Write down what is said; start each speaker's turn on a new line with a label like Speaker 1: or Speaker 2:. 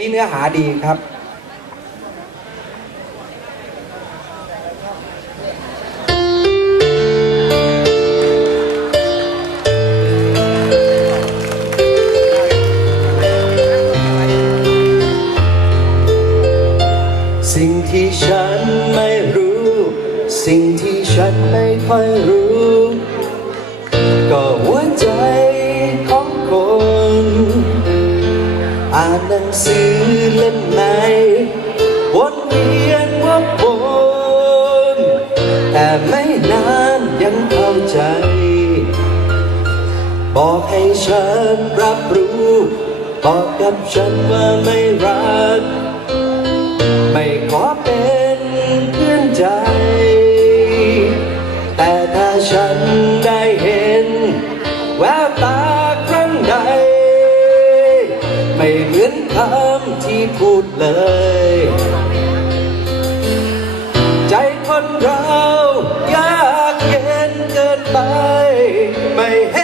Speaker 1: นี้เนื้อหาดีครับ
Speaker 2: สิ่งที่ฉันไม่รู้ สิ่งที่ฉันไม่ค่อยรู้านหนังสือเล่มไหนวนเวียนวกวนแต่ไม่นานยังเข้าใจ บอกให้ฉันรับรู้ บอกกับฉันว่าไม่รัก ไม่ขอเป็นเพื่อนใจ ไม่เหมือนคำที่พูดเลย ใจคนเรายากเย็นเกินไป ไม่เห็น